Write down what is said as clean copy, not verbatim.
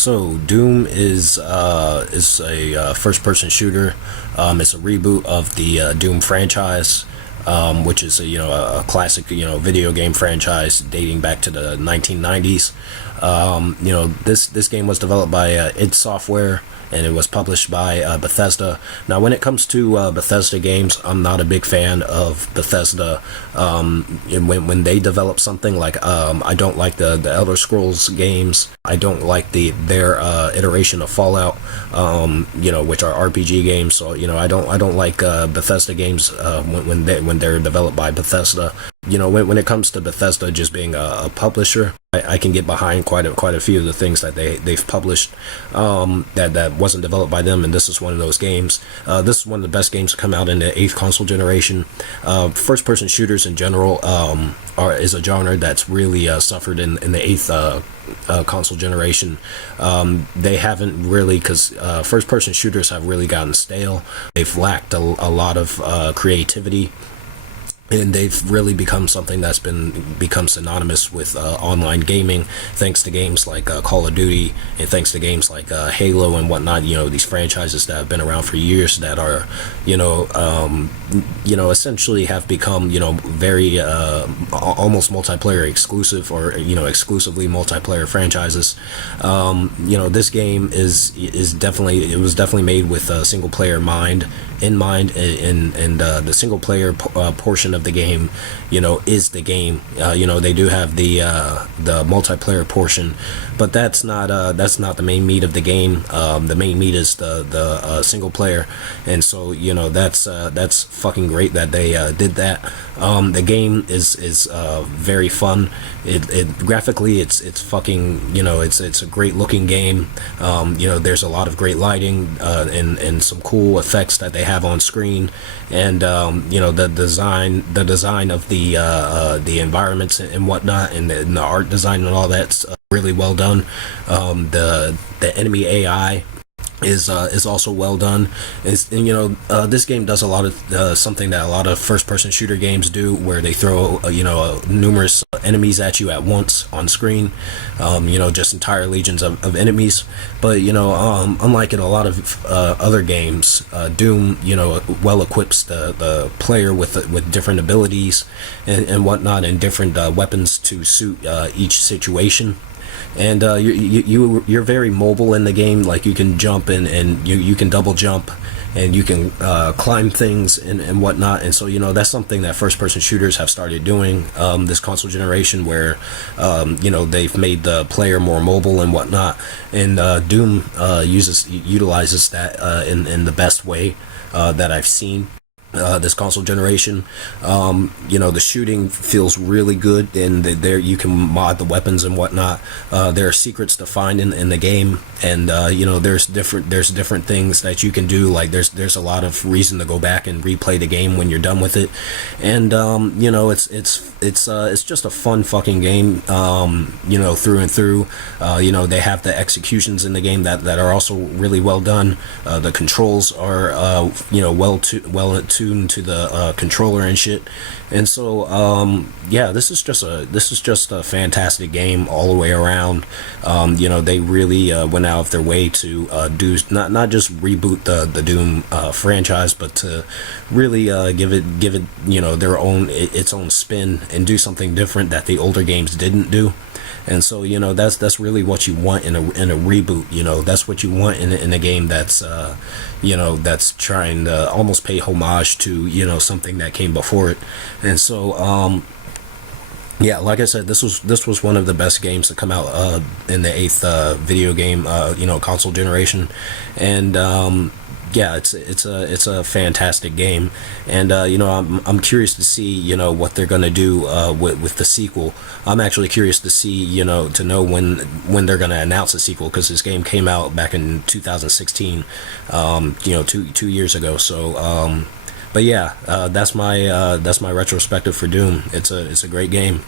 So Doom is a first-person shooter. It's a reboot of the Doom franchise, which is a classic video game franchise dating back to the 1990s. This game was developed by id Software, and it was published by Bethesda. Now, when it comes to Bethesda games, I'm not a big fan of Bethesda. When they develop something, like I don't like the Elder Scrolls games. I don't like their iteration of Fallout, which are RPG games. So I don't like Bethesda games when they're developed by Bethesda. When it comes to Bethesda just being a publisher, I can get behind quite a few of the things that they've published that wasn't developed by them, and this is one of those games. This is one of the best games to come out in the 8th console generation. First-person shooters in general is a genre that's really suffered in the 8th console generation. They haven't really, because first-person shooters have really gotten stale. They've lacked a lot of creativity. And they've really become something that's become synonymous with online gaming, thanks to games like Call of Duty, and thanks to games like Halo and whatnot. These franchises that have been around for years that are, essentially have become, very almost multiplayer exclusive, or exclusively multiplayer franchises. This game is definitely, it was definitely made with a single player in mind, and the single player portion of the game is the game. They do have the multiplayer portion, but that's not the main meat of the game. The main meat is the single player, and so that's fucking great that they did that. The game is very fun. It graphically it's fucking it's a great looking game. There's a lot of great lighting and some cool effects that they have on screen, and the design of the environments and whatnot, and the art design and all that's really well done. The enemy AI is also well done. This game does a lot of something that a lot of first-person shooter games do, where they throw numerous enemies at you at once on screen, just entire legions of enemies. But unlike in a lot of other games, Doom well equips the player with different abilities and whatnot, and different weapons to suit each situation. And you're very mobile in the game. Like, you can jump and you can double jump, and you can climb things and whatnot. And so that's something that first-person shooters have started doing this console generation, where they've made the player more mobile and whatnot. And Doom utilizes that in the best way that I've seen. This console generation. The shooting feels really good, and there you can mod the weapons and whatnot. There are secrets to find in the game, and there's different things that you can do. Like, there's a lot of reason to go back and replay the game when you're done with it, and it's just a fun fucking game, through and through. They have the executions in the game that are also really well done. The controls are well tuned to the controller and shit. And so this is just a fantastic game all the way around. They really went out of their way to do not just reboot the Doom franchise, but to really give it its own spin and do something different that the older games didn't do. And so that's really what you want in a reboot. That's what you want in a game that's that's trying to almost pay homage to something that came before it. And so like I said, this was one of the best games to come out in the 8th video game console generation. And it's a fantastic game, and I'm curious to see what they're gonna do with the sequel. I'm actually curious to see to know when they're gonna announce a sequel, because this game came out back in 2016, 2 years ago. So but that's my retrospective for Doom. It's a great game.